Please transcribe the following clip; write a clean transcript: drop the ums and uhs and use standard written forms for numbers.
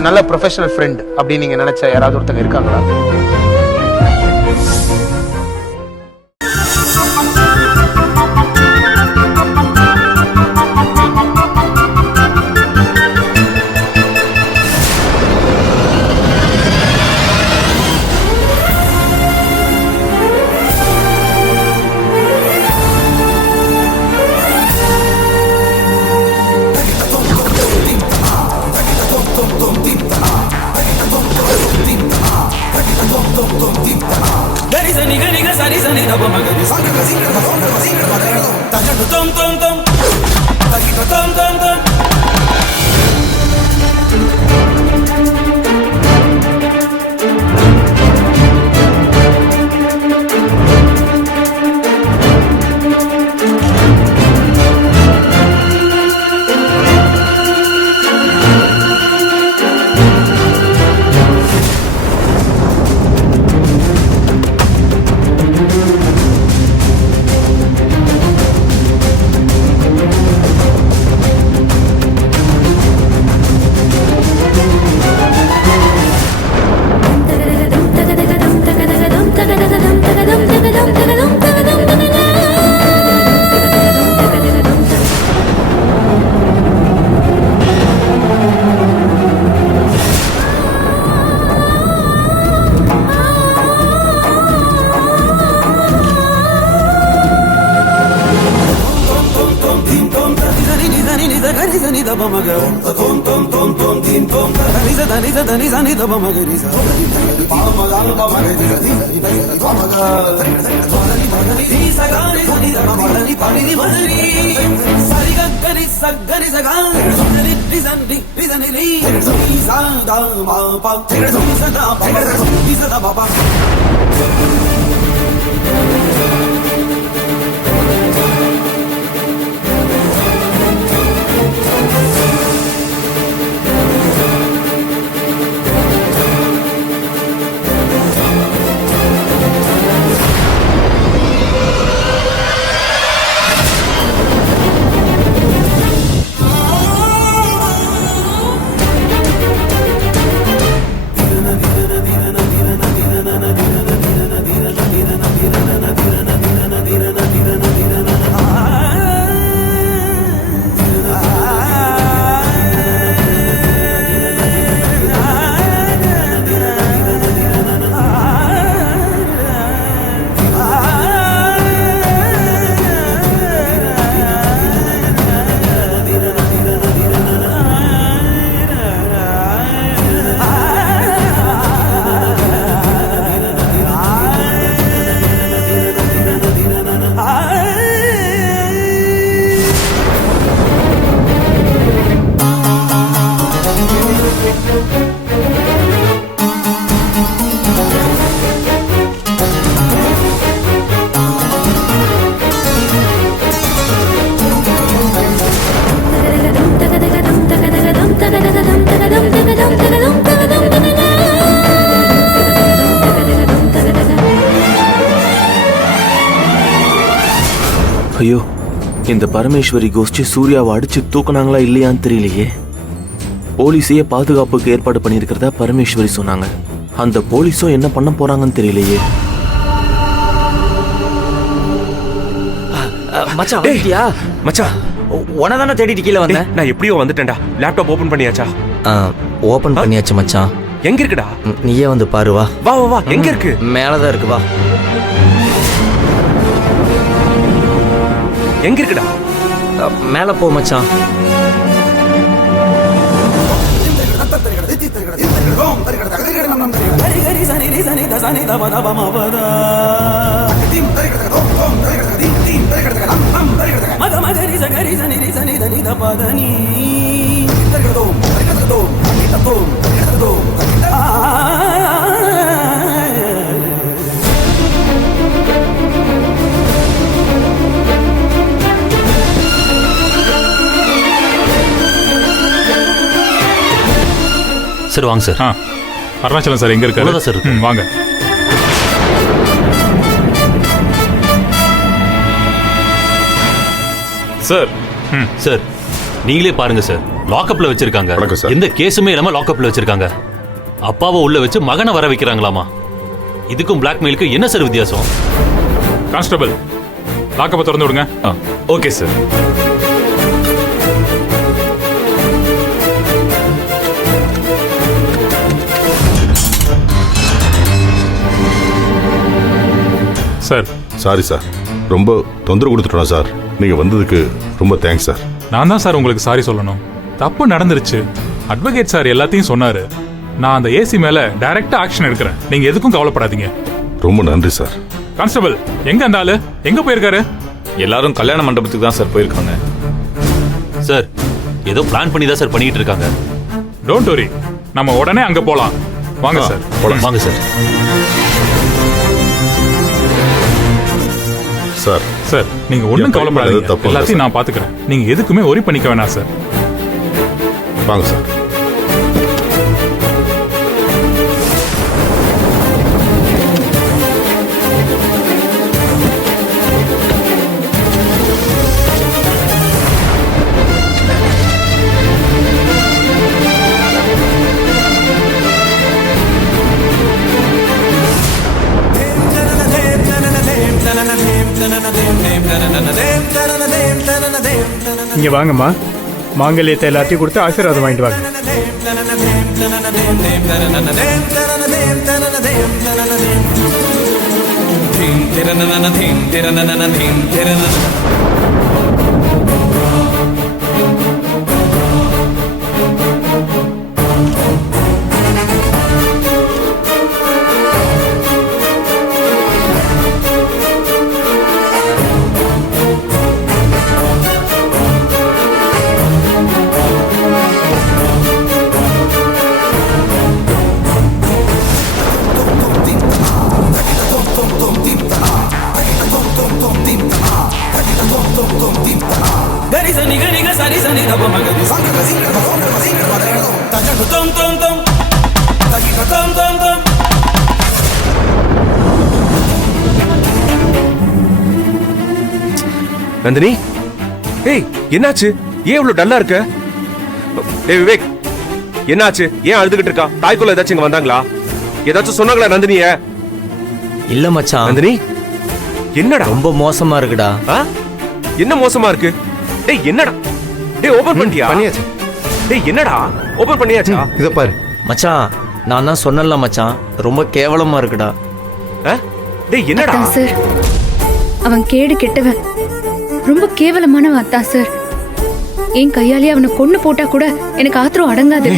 ஒரு நல்ல professional friend அப்படின்னு நீங்க நினைச்ச யாராவது ஒருத்தங்க இருக்காங்களா? ஐயோ, இந்த பரமேஸ்வரி கோஷ்டி சூர்யாவை அடிச்சு தூக்குனாங்களா இல்லையான்னு தெரியலையே. போலீஸையே பாதுகாப்புக்கு ஏற்பாடு பண்ணியிருக்கிறதா பரமேஸ்வரி சொன்னாங்க. அந்த போலீஸும் என்ன பண்ண போறாங்கன்னு தெரியலையே. மச்சான் வந்துட்டியா? மச்சான் உனதானே தேடிட்டு கீழே வந்தேன். நான் எப்படியோ வந்துட்டேன்டா. லேப்டாப் ஓபன் பண்ணியாச்சா? ஓபன் பண்ணியாச்சு மச்சான். எங்க இருக்குடா? நீயே வந்து பாரு. வா வா வா வா. எங்க இருக்கு? மேலதான் இருக்கு. வா. எங்க இருக்குடா? மேல போ மச்சான். சார் வாங்க சார். அருணாச்சலம் சார் எங்க இருக்காரு? சார் வாங்க. சார் சார் நீங்களே பாருங்க சார். லாக்அப்ல வச்சிருக்காங்க. வணக்கம் சார். எந்த கேஸுமே இல்லாம லாக்அப்ல வச்சிருக்காங்க. அப்பாவை உள்ள வச்சு மகனை வர வைக்கிறாங்களாமா. இதுக்கும் பிளாக்மெயிலுக்கு என்ன சார் வித்தியாசம்? கான்ஸ்டபிள், லாக்கப்பை திறந்து விடுங்க. Okay sir. Sir, sorry sir, ரொம்ப தொந்தரவு கொடுத்துட்டோம் சார். நீங்க வந்ததுக்கு ரொம்ப தேங்க்ஸ் சார். நான் தான் சார் உங்களுக்கு சாரி சொல்லணும். தப்பு நடந்துருச்சு. அட்வொகேட் சார் எல்லாத்தையும் சொன்னாரு. நான் அந்த ஏசி மேல டைரக்டா ஆக்ஷன் எடுக்கிறேன். நீங்க எதுக்கும் கவலைப்படாதீங்க. ரொம்ப நன்றி சார். கான்ஸ்டபிள், எங்க அந்த ஆளு எங்க போயிருக்காரு? எல்லாரும் கல்யாண மண்டபத்துக்கு தான் சார் போயிருக்காங்க. சார், ஏதோ பிளான் பண்ணி தான் சார் பண்ணிட்டு இருக்காங்க. டோன்ட் வரி, நம்ம உடனே அங்க போலாம். வாங்க சார். போலாம். வாங்க சார். சார், சார், நீங்க ஒண்ணும் என் பையன் கவலைப்படாதீங்க. தப்பு இல்ல எல்லாத்தையும் சார். நான் பாத்துக்கிறேன். நீங்க எதுக்குமே ஒரி பண்ணிக்க வேணாம் சார். வாங்க சார். இங்க வாங்கம்மா, மாங்கல்யத்தை எல்லாத்தையும் கொடுத்து ஆசீர்வாதம் வாங்கிட்டு வாங்க. நந்தினி, ஏய் என்னாச்சு? ஏன் இவ்வளவு டல்லா இருக்க? ஏய் விவேக், என்னாச்சு? ஏன் அழுதுகிட்டு இருக்கா? தாய்க்குள்ள ஏதாச்சும் இங்க வந்தாங்களா? ஏதாச்சும் சொன்னாங்களா நந்தினிய? இல்ல மச்சான், நந்தினி, என்னடா? ரொம்ப மோசமா இருக்குடா. ஆ? என்ன மோசமா இருக்கு? டேய் என்னடா? டேய் ஓபன் பண்ணிட்டியா? பண்ணியாச்சு. டேய் என்னடா? ஓபன் பண்ணியாச்சா? இத பாரு. மச்சான், நான் தான் சொன்னல மச்சான், ரொம்ப கேவலமா இருக்குடா. ஆ? டேய் என்னடா? அத்தான் சார், அவன் கேடு கெட்டவன், ரொம்ப கேவலமானவன் அத்தான் சார். என் கையாலே அவனை கொன்னு போட்டா கூட எனக்கு ஆத்திரம் அடங்காது.